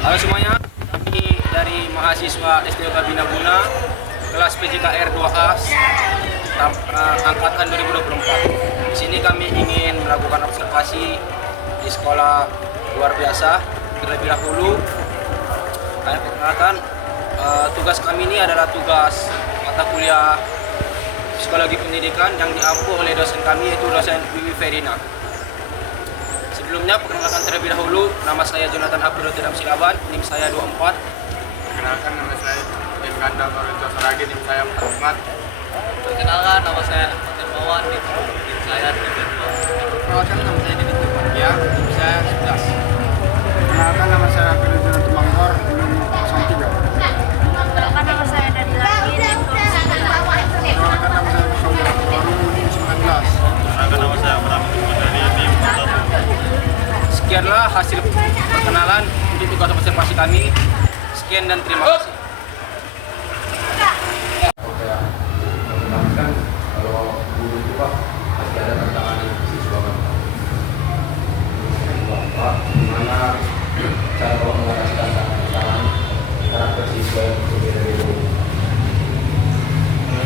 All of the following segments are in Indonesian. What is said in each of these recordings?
Halo semuanya, kami dari mahasiswa STUK Bina Guna kelas PJKR 2A angkatan 2024. Di sini kami ingin melakukan observasi di sekolah luar biasa. Terlebih dahulu, kami perkenalkan tugas kami ini adalah tugas mata kuliah psikologi pendidikan yang diampu oleh dosen kami, yaitu dosen Wiwi Ferina. Sebelumnya, perkenalkan terlebih dahulu, nama saya Jonathan Abdul Tidam Silaban, NIM saya 24. Perkenalkan, nama saya Ganda Maruto Saragi, NIM saya 44. Perkenalkan, nama saya Fatir Mawan, NIM saya 32. Perkenalkan, nama saya Didi Tupakia, NIM saya 11. Perkenalkan, nama saya Abdul Tumangkor, NIM 03. Perkenalkan, nama saya Dadi Lagi, NIM 29. Perkenalkan, nama saya Saudara Baru, NIM 19. Perkenalkan, nama saya Abraham dari NIM 41. Sekianlah hasil perkenalan untuk tugas observasi kami. Sekian dan terima kasih. Mengenalkan kalau guru itu Pak pasti ada tantangan siswa kan. Pak, gimana cara Bapak mengatasi tantangan karakter siswa yang berbeda-beda?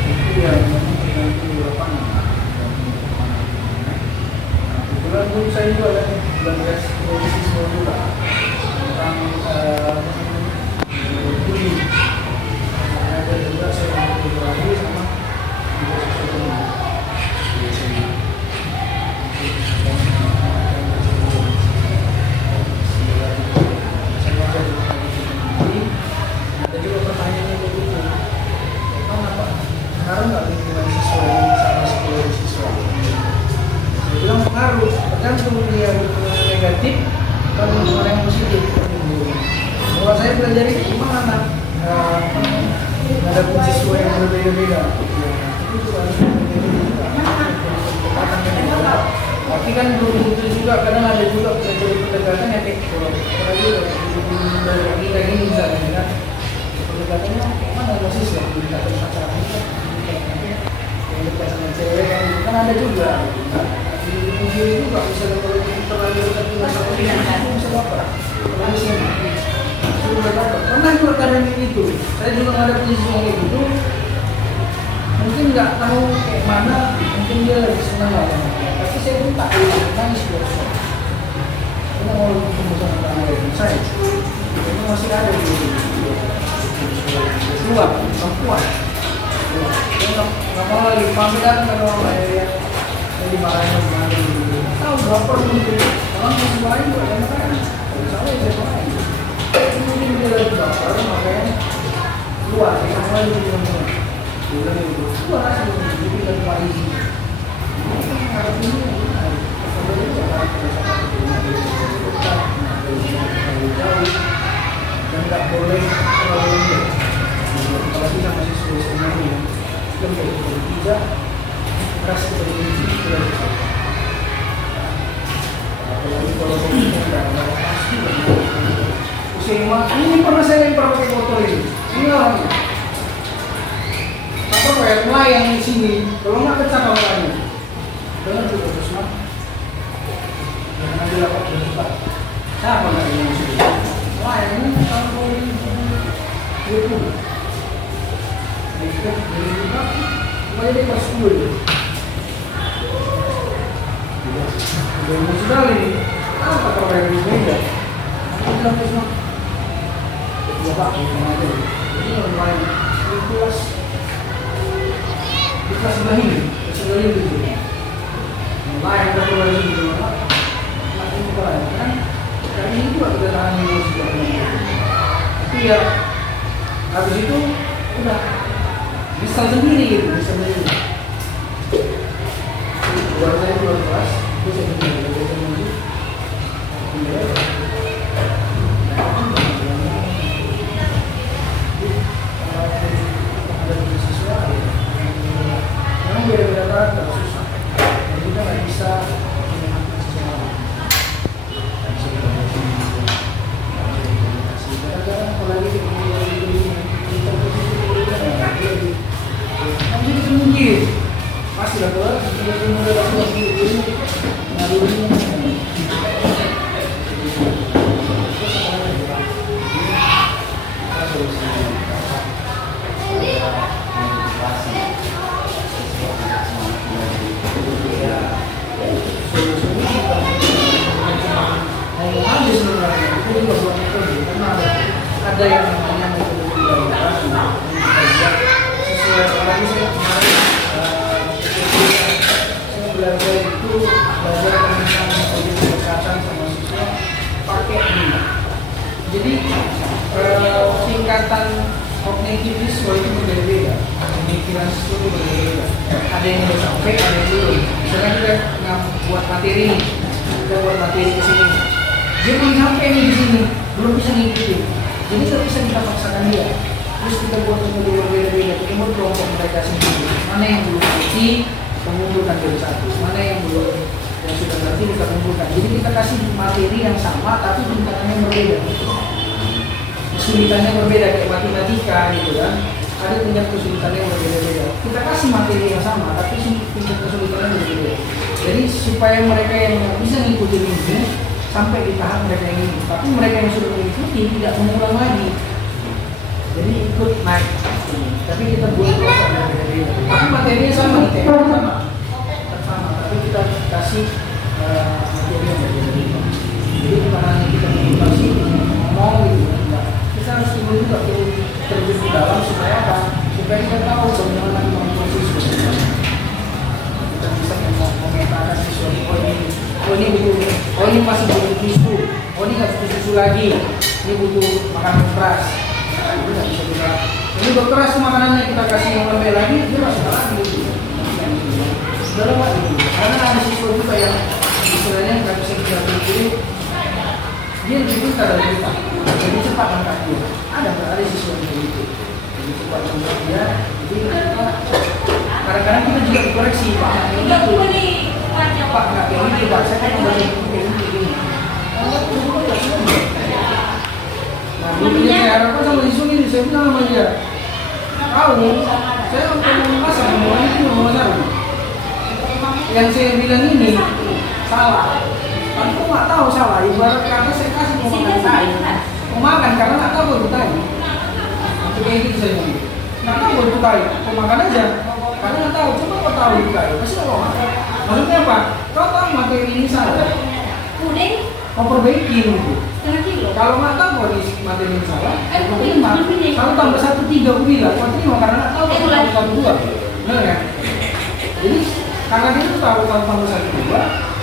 Itu ya memang tergantung di lapangan. Kebetulan dulu saya juga ada belajar siswa juga tentang bullying. Ada juga saya berbagi sama ada juga pertanyaannya begitu. Kenapa? Sekarang nggak lingkungan siswa yang sama sekolah siswa. Saya bilang pengaruh, tergantung dia lingkungan negatif atau lingkungan yang positif. Kalau saya belajar itu gimana? Ada siswa yang berbeda-beda. Itu juga harus tapi kan belum tentu juga, kadang ada juga pendekatan yang lagi misalnya kan pendekatannya mana siswa pendekatan pacaran itu pendekatan sama cewek kan ada juga video juga misalnya kalau terlalu dekat dengan sama dia bisa baper terlalu sini sudah baper pernah juga kadang itu saya juga ada posisi yang gitu mungkin nggak tahu kayak mana mungkin dia lebih senang lah tapi saya pun tak nangis biasa karena mau ketemu sama orang lain saya itu masih ada di luar perempuan nggak mau lagi pamitan kalau orang yang dimarahin gimana gitu tahu baper gitu orang masih lain juga ada makanya kalau saya lain mungkin dia lagi baper makanya keluar yang lain juga bulan itu keluar jadi dari Paris harap ini dan nggak boleh terlalu lembek apalagi sama siswa semuanya lembek kalau tidak keras terbenci apalagi kalau tidak pasti usia ini pernah saya lempar pakai botol ini lagi apa kayak melayang di sini kalau nggak pecah kepalanya benar juga terus mah jangan ambil apa berdebat siapa nggak yang sini melayang ini kalau itu itu dari juga supaya dia pas dulu udah mau sekali apa kalau yang di meja aku bilang terus mah ya pak gimana aja ini orang lain kelas di kelas sebelah ini gitu. Nah, yang kedua lagi gitu, nah ini bukan kan dari ini juga kita tahan dulu sudah. Tapi ya habis itu udah bisa sendiri gitu, bisa sendiri. Buat saya keluar kelas, itu saya sendiri. Ada siswa memang beda-beda karakter susah dan kita nggak bisa menyamakan seseorang kadang-kadang apalagi kita bisa mungkin masih lah keluar kita mulai waktu ngaruhin ada yang namanya metode pembelajaran sesuai apalagi saya kemarin saya belajar tentang metode pendekatan sama siswa pakai ini. Jadi tingkatan kognitif siswa itu berbeda-beda, pemikiran siswa itu berbeda-beda. Ada yang udah sampai, ada yang belum. Misalnya kita nggak buat materi nih, kita buat materi di sini. Dia belum sampai nih di sini, belum bisa ngikutin. Jadi tidak bisa kita paksakan dia. Terus kita buat metode berbeda-beda, kita buat kelompok mereka sendiri. Mana yang belum ngerti, kita kumpulkan dari satu. Mana yang belum, yang sudah ngerti kita kumpulkan. Jadi kita kasih materi yang sama, tapi tingkatannya berbeda. Kesulitannya berbeda, kayak matematika gitu kan. Ada tingkat kesulitannya yang berbeda-beda. Kita kasih materi yang sama, tapi tingkat kesulitannya berbeda. Jadi supaya mereka yang bisa ngikutin ini sampai di tahap mereka yang ini, tapi mereka yang sudah mengikuti tidak mengulang lagi. Jadi ikut naik, tapi kita buat proses yang berbeda-beda. Tapi materinya sama, sama, tapi kita kasih materi yang berbeda-beda. Jadi bukan hanya kita motivasi ngomong gitu, enggak. Kita harus juga terjun ke dalam supaya apa? Supaya kita tahu bagaimana kemampuan siswa. Kita bisa memetakan siswa ini butuh, oh ini masih butuh susu, oh ini nggak butuh susu lagi, ini butuh makanan keras. Itu nggak bisa kita. Ini udah keras makanannya, kita kasih yang lebih lagi, dia masih lagi gitu. Sudah lewat gitu. Karena ada siswa juga yang istilahnya nggak bisa kita pikirin, dia lebih pintar dari kita, jadi cepat angkat dia. Ada siswa yang begitu, jadi cepat angkat dia. Jadi kita kadang-kadang kita juga dikoreksi, Pak, ini itu. Pak, nggak kayak gitu, Pak. Saya kan kembali kayak gini. Nah, dulu saya harapkan sama siswa ini, saya bilang sama dia, tahu, saya mau masak, mau ini, mau masak. Yang saya bilang ini salah. Aku nggak tahu salah. Ibarat karena saya kasih mau makan tai, mau makan karena nggak tahu itu tai. Kayak gitu saya bilang. Nggak tahu itu tai, mau makan aja. Karena nggak tahu, coba kau tahu itu tai, pasti kau makan. Maksudnya apa? Kau tahu materi ini salah, kau perbaiki gitu. Kalau nggak tahu kau di materi ini salah, kau terima. Kalau tambah 1, 3 aku bilang, kau terima karena nggak tahu kau tambah 2. Benar ya? Jadi karena dia tahu tambah 1, 2.